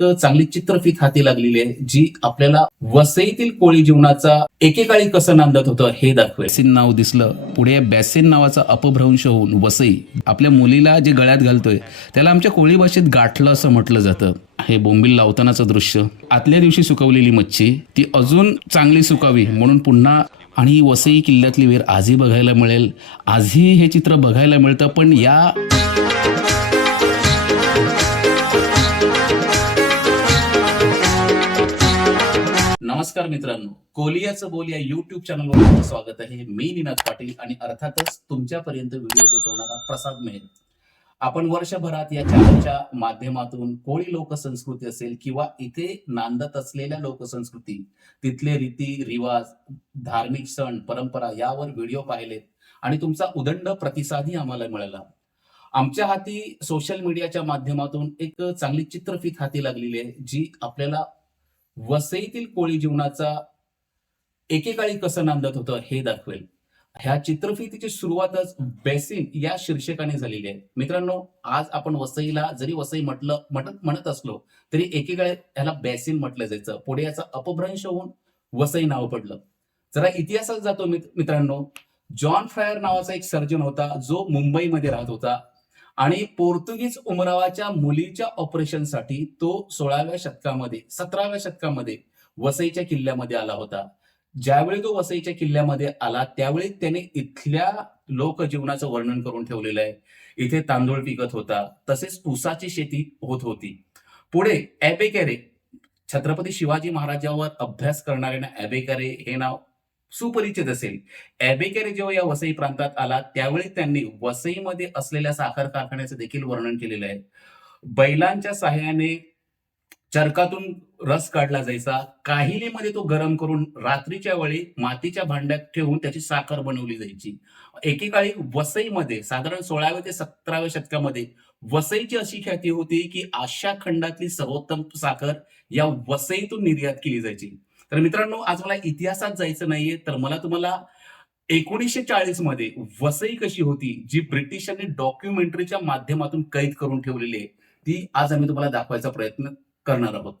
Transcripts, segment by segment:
चांगली चित्रफित हाती लागलेली आहे जी आपल्याला वसईतील कोळी जीवनाचा एकेकाळी कसं नांदत होतं हे दाखवेल. बॅसिन नाव दिसलं. पुढे बॅसिन नावाचा अपभ्रंश होऊन वसई आपल्या मुलीला जे गळ्यात घालतोय त्याला आमच्या कोळी भाषेत गाठलं असं म्हटलं जातं. हे बोंबील लावतानाचं दृश्य. आतल्या दिवशी सुकवलेली मच्छी ती अजून चांगली सुकावी म्हणून पुन्हा आणि वसई किल्ल्यातली वेर आजही बघायला मिळेल. आजही हे चित्र बघायला मिळतं पण या नमस्कार मित्रांनो. कोलियाचं बोल या युट्यूब चॅनलवर तुमचं स्वागत आहे. मी निनाद पाटील आणि अर्थातच तुमच्यापर्यंत व्हिडिओ पोहोचवणारा प्रसाद मेहर. आपण वर्षभरात या चॅनलच्या माध्यमातून कोळी लोकसंस्कृती असेल किंवा इथे नांदत असलेल्या लोकसंस्कृती तिथले रीती रिवाज धार्मिक सण परंपरा यावर व्हिडिओ पाहिलेत आणि तुमचा उदंड प्रतिसादही आम्हाला मिळाला. आमच्या हाती सोशल मीडियाच्या माध्यमातून एक चांगली चित्रफित हाती लागलेली आहे जी आपल्याला वसईतील कोळी जीवनाचा एकेकाळी कसं नांदत होतं हे दाखवेल. ह्या चित्रफितीची सुरुवातच बेसिन या शीर्षकाने झालेली आहे. मित्रांनो आज आपण वसईला जरी वसई म्हटलं म्हणत म्हणत असलो तरी एकेकाळी ह्याला बेसिन म्हटलं जायचं. पुढे याचा अपभ्रंश होऊन वसई नाव पडलं. जरा इतिहासात जातो मित्रांनो. जॉन फ्रायर नावाचा एक सर्जन होता जो मुंबईमध्ये राहत होता. आणि पोर्तुगीज उमरावाच्या मुलीच्या ऑपरेशनसाठी तो सोळाव्या शतकामध्ये सतराव्या शतकामध्ये वसईच्या किल्ल्यामध्ये आला होता. ज्यावेळी तो वसईच्या किल्ल्यामध्ये आला त्यावेळी त्याने इथल्या लोकजीवनाचं वर्णन करून ठेवलेलं आहे. इथे तांदूळ पिकत होता तसेच ऊसाची शेती होत होती. पुढे ॲबेकॅरे छत्रपती शिवाजी महाराजावर अभ्यास करणाऱ्यांना ॲबेकॅरे हे नाव सुपरिचित असेल. ॲबेकॅरे जेव्हा या वसई प्रांतात आला त्यावेळी त्यांनी वसईमध्ये असलेल्या साखर कारखान्याचं देखील वर्णन केलेलं आहे. बैलांच्या सहाय्याने चरकातून रस काढला जायचा. काहिलीमध्ये तो गरम करून रात्रीच्या वेळी मातीच्या भांड्यात ठेवून त्याची साखर बनवली जायची. एकेकाळी वसईमध्ये साधारण सोळाव्या ते सतराव्या शतकामध्ये वसईची अशी ख्याती होती की आशा खंडातली सर्वोत्तम साखर या वसईतून निर्यात केली जायची. तर मित्रांनो आज मला इतिहासात जायचं नाहीये तर मला तुम्हाला एकोणीसशे चाळीसमध्ये वसई कशी होती जी ब्रिटिशांनी डॉक्युमेंटरीच्या माध्यमातून कैद करून ठेवलेली आहे ती आज आम्ही तुम्हाला दाखवायचा प्रयत्न करणार आहोत.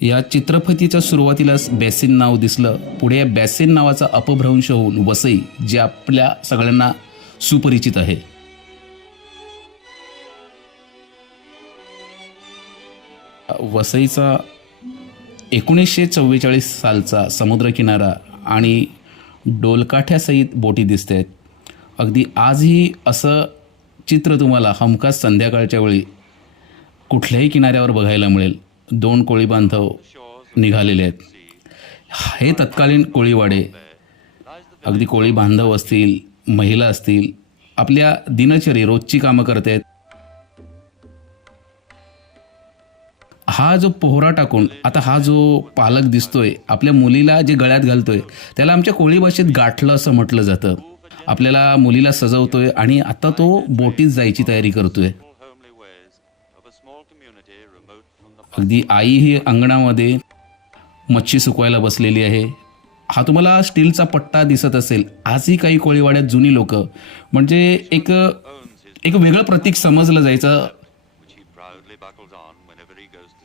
या चित्रफतीच्या सुरुवातीलाच बॅसिन नाव दिसलं. पुढे या बॅसिन नावाचा अपभ्रंश होऊन वसई जे आपल्या सगळ्यांना सुपरिचित आहे. वसईचा एकोणीसशे चव्वेचाळीस सालचा समुद्रकिनारा आणि डोलकाठ्यासहित बोटी दिसत आहेत. अगदी आजही असं चित्र तुम्हाला हमखास संध्याकाळच्या वेळी कुठल्याही किनाऱ्यावर बघायला मिळेल. दोन कोळी बांधव निघालेले आहेत. हे तत्कालीन कोळीवाडे अगदी कोळी बांधव असतील महिला असतील आपल्या दिनचरी रोजची कामं करत आहेत हा जो पोहरा टाकून आता हा जो पालक दिसतोय आपल्या मुलीला जे गळ्यात घालतोय त्याला आमच्या कोळी भाषेत गाठलं असं म्हटलं जातं. आपल्याला मुलीला सजवतोय आणि आता तो बोटीत जायची तयारी करतोय. अगदी आई ही अंगणामध्ये मच्छी सुकवायला बसलेली आहे. हा तुम्हाला स्टीलचा पट्टा दिसत असेल. आजही काही कोळीवाड्यात जुनी लोक. म्हणजे एक एक वेगळं प्रतीक समजलं जायचं.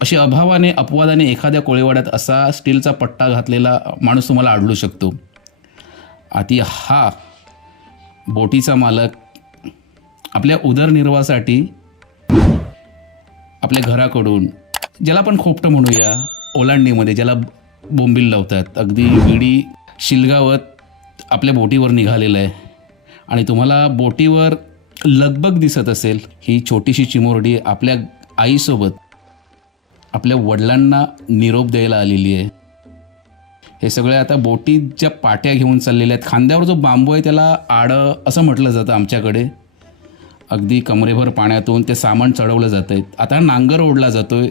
अशी अभावाने अपवादाने एखाद्या कोळीवाड्यात असा स्टीलचा पट्टा घातलेला माणूस तुम्हाला आढळू शकतो. आती हा बोटीचा मालक आपल्या उदरनिर्वाहासाठी आपल्या घराकडून ज्याला आपण खोपटं म्हणूया ओलांडीमध्ये ज्याला बोंबील लावतात अगदी विडी शिलगावत आपल्या बोटीवर निघालेलं आहे. आणि तुम्हाला बोटीवर लगबग दिसत असेल ही छोटीशी चिमुरडी आपल्या आईसोबत आपल्या वडिलांना निरोप द्यायला आलेली आहे. हे सगळे आता बोटीत ज्या पाट्या घेऊन चाललेल्या आहेत. खांद्यावर जो बांबू आहे त्याला आडं असं म्हटलं जातं आमच्याकडे. अगदी कमरेभर पाण्यातून ते सामान चढवलं जातं आहे. आता नांगर ओढला जातो आहे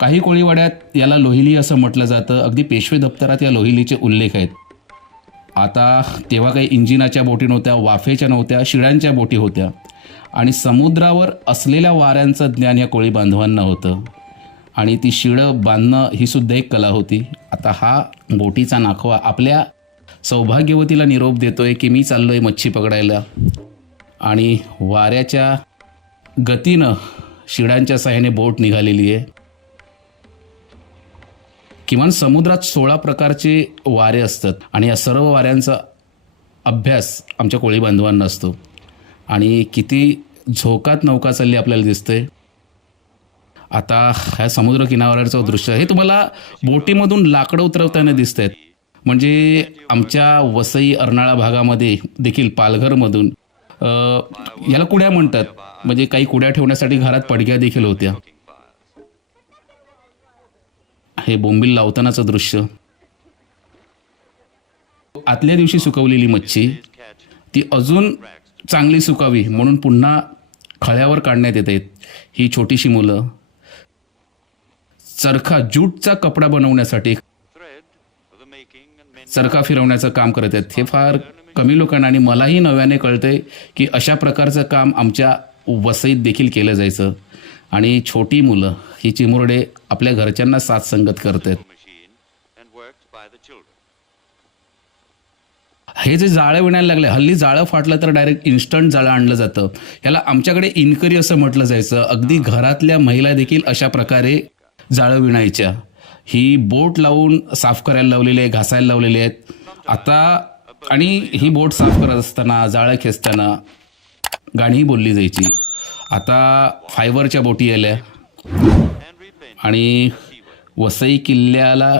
काही कोळीवाड्यात याला लोहिली असं म्हटलं जातं. अगदी पेशवे दप्तरात या लोहिलीचे उल्लेख आहेत. आता तेव्हा काही इंजिनाच्या बोटी नव्हत्या वाफेच्या नव्हत्या शिळ्यांच्या बोटी होत्या. आणि समुद्रावर असलेल्या वाऱ्यांचं ज्ञान या कोळी बांधवांना होतं. आणि ती शिळं बांधणं ही सुद्धा एक कला होती. आता हा बोटीचा नाखवा आपल्या सौभाग्यवतीला निरोप देतोय की मी चाललो आहे मच्छी पकडायला. आणि वाऱ्याच्या गतीनं शिडांच्या साह्याने बोट निघालेली आहे. किमान समुद्रात सोळा प्रकारचे वारे असतात आणि या सर्व वाऱ्यांचा अभ्यास आमच्या कोळी बांधवांना असतो. आणि किती झोकात नौका चालली आपल्याला दिसते आता ह्या समुद्र किनाऱ्याचं दृश्य हे तुम्हाला बोटीमधून लाकडं उतरवताना दिसत आहेत म्हणजे आमच्या वसई अर्नाळा भागामध्ये देखील पालघरमधून याला कुड्या म्हणतात. म्हणजे काही कुड्या ठेवण्यासाठी घरात पडक्या देखील होत्या. हे बोंबील लावतानाचं दृश्य. आतल्या दिवशी सुकवलेली मच्छी ती अजून चांगली सुकावी म्हणून पुन्हा खळ्यावर काढण्यात येत आहेत. ही छोटीशी मुलं चरखा ज्यूटचा कपडा बनवण्यासाठी. चरखा फिरवण्याचं काम करत आहेत. हे फार कमी लोकांना आणि मलाही नव्याने कळतंय की अशा प्रकारचं काम आमच्या वसईत देखील केलं जायचं. आणि छोटी मुलं ही चिमुरडे आपल्या घरच्यांना साथ संगत करत आहेत हे जे जाळं विणायला लागले हल्ली जाळं फाटलं तर डायरेक्ट इन्स्टंट जाळं आणलं जातं. ह्याला आमच्याकडे इन्करी असं म्हटलं जायचं. अगदी घरातल्या महिला देखील अशा प्रकारे जाळं विणायच्या. ही बोट लावून साफ करायला लावलेली आहे घासायला लावलेली आहेत. आता आणि ही बोट साफ करत असताना जाळं खेचताना गाणीही बोलली जायची. आता फायबरच्या बोटी आल्या. आणि वसई किल्ल्याला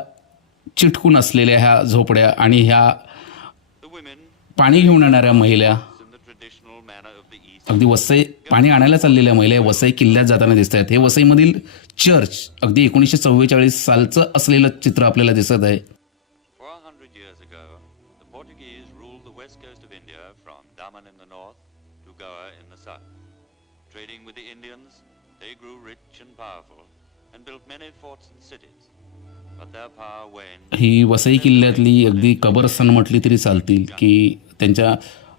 चिटकून असलेल्या ह्या झोपड्या आणि ह्या पाणी घेऊन येणाऱ्या महिला अगदी वसई पाणी आणायला चाललेल्या महिला वसई किल्ल्यात जाताना दिसत आहेत हे वसईमधील चर्च अगदी एकोणीसशे चव्वेचाळीस सालचं असलेलं चित्र आपल्याला दिसत आहे. ही वसई किल्ल्यातली अगदी कबरस्थान म्हटली तरी चालतील की त्यांच्या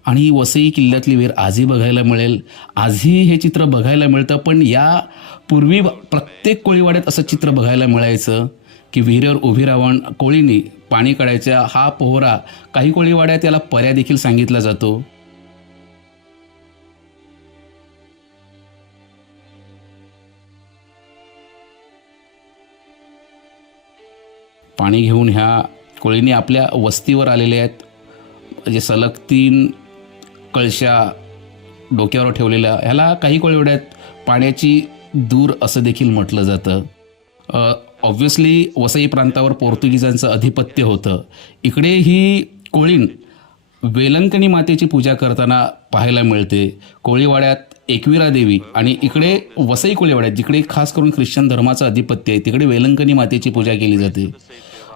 आणि वसई किल्ल्यातली विहीर आजही बघायला मिळेल. आजही हे चित्र बघायला मिळतं पण या पूर्वी प्रत्येक कोळीवाड्यात असं चित्र बघायला मिळायचं की विहिरीवर उभी राहून कोळीनी पाणी काढायच्या हा पोहरा काही कोळीवाड्यात याला पर्या देखील सांगितला जातो. पाणी घेऊन ह्या कोळीने आपल्या वस्तीवर आलेले आहेत. म्हणजे सलग तीन कळशा डोक्यावर ठेवलेल्या ह्याला काही कोळीवड्यात पाण्याची दूर असं देखील म्हटलं जातं. ऑब्व्हियसली वसई प्रांतावर पोर्तुगीजांचं अधिपत्य होतं. इकडे ही कोळीण वेलंकणी मातेची पूजा करताना पाहायला मिळते. कोळीवाड्यात एकविरा देवी आणि इकडे वसई कोळीवाड्यात जिकडे खास करून ख्रिश्चन धर्माचं अधिपत्य आहे तिकडे वेलंकणी मातेची पूजा केली जाते.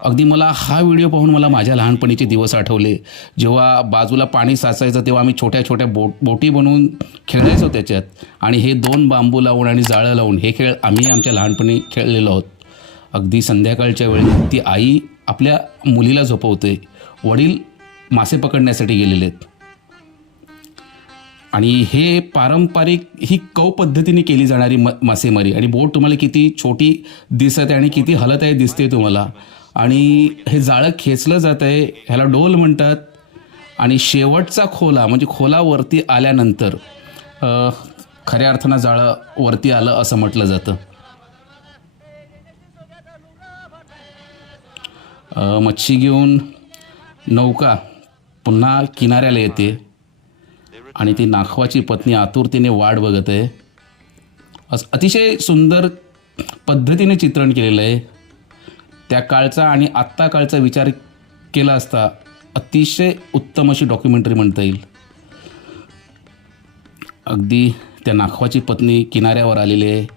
अगदी मला हा व्हिडिओ पाहून मला माझ्या लहानपणीचे दिवस आठवले. जेव्हा बाजूला पाणी साचायचं तेव्हा आम्ही छोट्या छोट्या बोट बोटी बनवून खेळायचो त्याच्यात. आणि हे दोन बांबू लावून आणि जाळं लावून हे खेळ आम्ही आमच्या लहानपणी खेळलेलो आहोत. अगदी संध्याकाळच्या वेळी ती आई आपल्या मुलीला झोपवते. वडील मासे पकडण्यासाठी गेलेले आहेत. आणि हे पारंपरिक ही कौ पद्धतीने केली जाणारी म मासेमारी. आणि बोट तुम्हाला किती छोटी दिसत आहे आणि किती हलत आहे दिसते तुम्हाला. आणि हे जाळं खेचलं जात आहे ह्याला डोल म्हणतात. आणि शेवटचा खोला म्हणजे खोला वरती आल्यानंतर खऱ्या अर्थानं जाळं वरती आलं असं म्हटलं जातं. मच्छी घेऊन नौका पुन्हा किनाऱ्याला येते. आणि ती नाखवाची पत्नी आतुरतेने वाट बघत आहे. अतिशय सुंदर पद्धतीने चित्रण केलेलं आहे. त्या काळचा आणि आत्ता काळचा विचार केला असता अतिशय उत्तम अशी डॉक्युमेंटरी म्हणता येईल. अगदी त्या नाखवाची पत्नी किनाऱ्यावर आलेली आहे.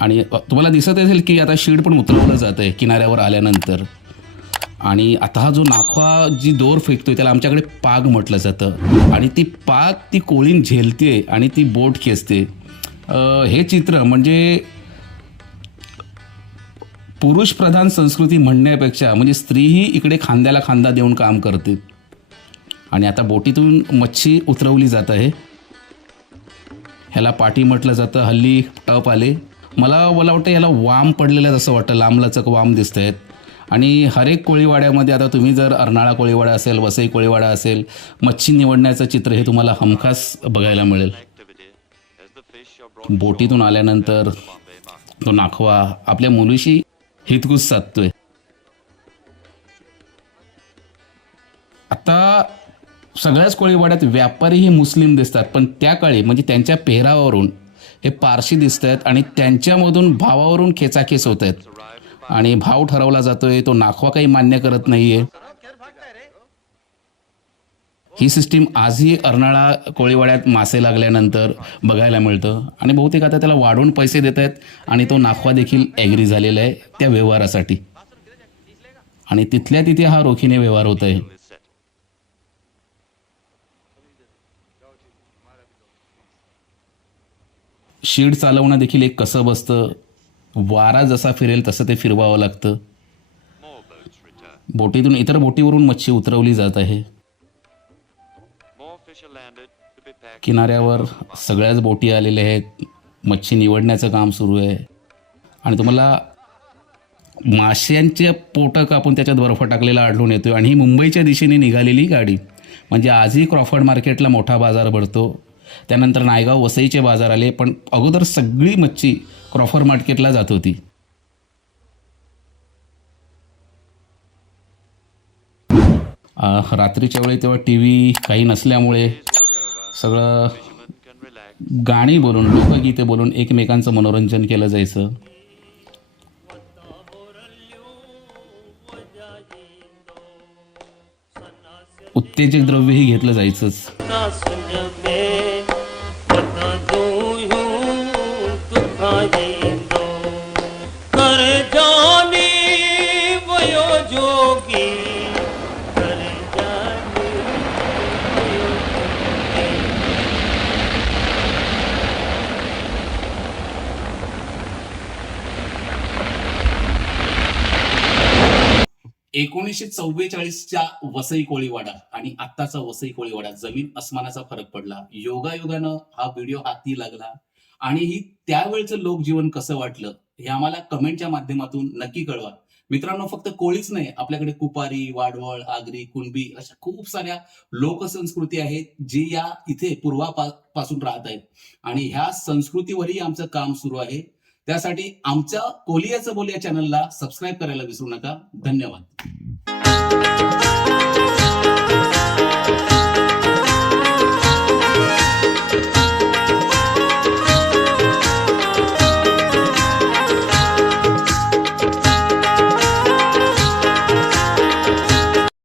आणि तुम्हाला दिसत असेल की आता शीड पण उतरवलं जात आहे किनाऱ्यावर आल्यानंतर. आणि आता हा जो नाखवा जी दोर फेकतोय त्याला आमच्याकडे पाग म्हटलं जातं. आणि ती पाग ती कोळीन झेलते आणि ती बोट खेचते. हे चित्र म्हणजे पुरुष प्रधान संस्कृती म्हणण्यापेक्षा म्हणजे स्त्रीही इकडे खांद्याला खांदा देऊन काम करते. आणि आता बोटीतून मच्छी उतरवली जात आहे. ह्याला पाटी म्हटलं जातं हल्ली टप आले. मला मला वाटतं याला वाम पडलेलं जसं वाटतं लांबलचक वाम दिसत आहेत आणि हरेक कोळीवाड्यामध्ये आता तुम्ही जर अर्नाळा कोळीवाडा असेल वसई कोळीवाडा असेल मच्छी निवडण्याचं चित्र हे तुम्हाला हमखास बघायला मिळेल. बोटीतून आल्यानंतर तो नाखवा आपल्या मुलीशी हितगुज साधतोय. आता सगळ्याच कोळीवाड्यात व्यापारी हे मुस्लिम दिसतात पण त्या काळी म्हणजे त्यांच्या पेहरावरून हे पारशी दिसत आहेत आणि त्यांच्यामधून भावावरून खेचाखेच होत आहेत आणि भाव ठरवला जातोय तो नाखवा काही मान्य करत नाहीये. ही सिस्टीम आजही अर्नाळा कोळीवाड्यात मासे लागल्यानंतर बघायला मिळतं. आणि बहुतेक आता त्याला वाढवून पैसे देत आहेत आणि तो नाखवा देखील ॲग्री झालेला आहे त्या व्यवहारासाठी. आणि तिथल्या तिथे हा रोखीने व्यवहार होत आहे. शीड चालवणं देखील एक कसं बसतं वारा जसा फिरेल तसं ते फिरवावं लागतं. बोटीतून इतर बोटीवरून मच्छी उतरवली जात आहे. किनाऱ्यावर सगळ्याच बोटी आलेल्या आहेत. मच्छी निवडण्याचं काम सुरू आहे. आणि तुम्हाला माश्यांचे पोटक आपण त्याच्यात बर्फ टाकलेला आढळून येतो आणि ही मुंबईच्या दिशेने निघालेली गाडी म्हणजे आजही क्रॉफर्ड मार्केटला मोठा बाजार भरतो. त्यानंतर नायगाव वसईचे बाजार आले पण अगोदर सगळी मच्छी क्रॉफर्ड मार्केटला जात होती. रात्रीच्या वेळी तेव्हा टी व्ही काही नसल्यामुळे सगळं गाणी बोलून लोकगीते बोलून एकमेकांचं मनोरंजन केलं जायचं. उत्तेजक द्रव्यही घेतलं जायचंच. एकोणीसशे चव्वेचाळीसच्या वसई कोळीवाडा आणि आत्ताचा वसई कोळीवाडा जमीन अस्मानाचा फरक पडला. योगायोगानं हा व्हिडिओ हाती लागला. आणि ही त्यावेळचं लोकजीवन कसं वाटलं हे आम्हाला कमेंटच्या माध्यमातून नक्की कळवा. मित्रांनो फक्त कोळीच नाही आपल्याकडे कुपारी वाडवळ आगरी कुणबी अशा खूप साऱ्या लोकसंस्कृती आहेत जी या इथे पूर्वापासून राहत आहेत. आणि ह्या संस्कृतीवरही आमचं काम सुरू आहे. त्यासाठी आमच्या कोलियाचं बोल या चॅनलला सबस्क्राईब करायला विसरू नका. धन्यवाद.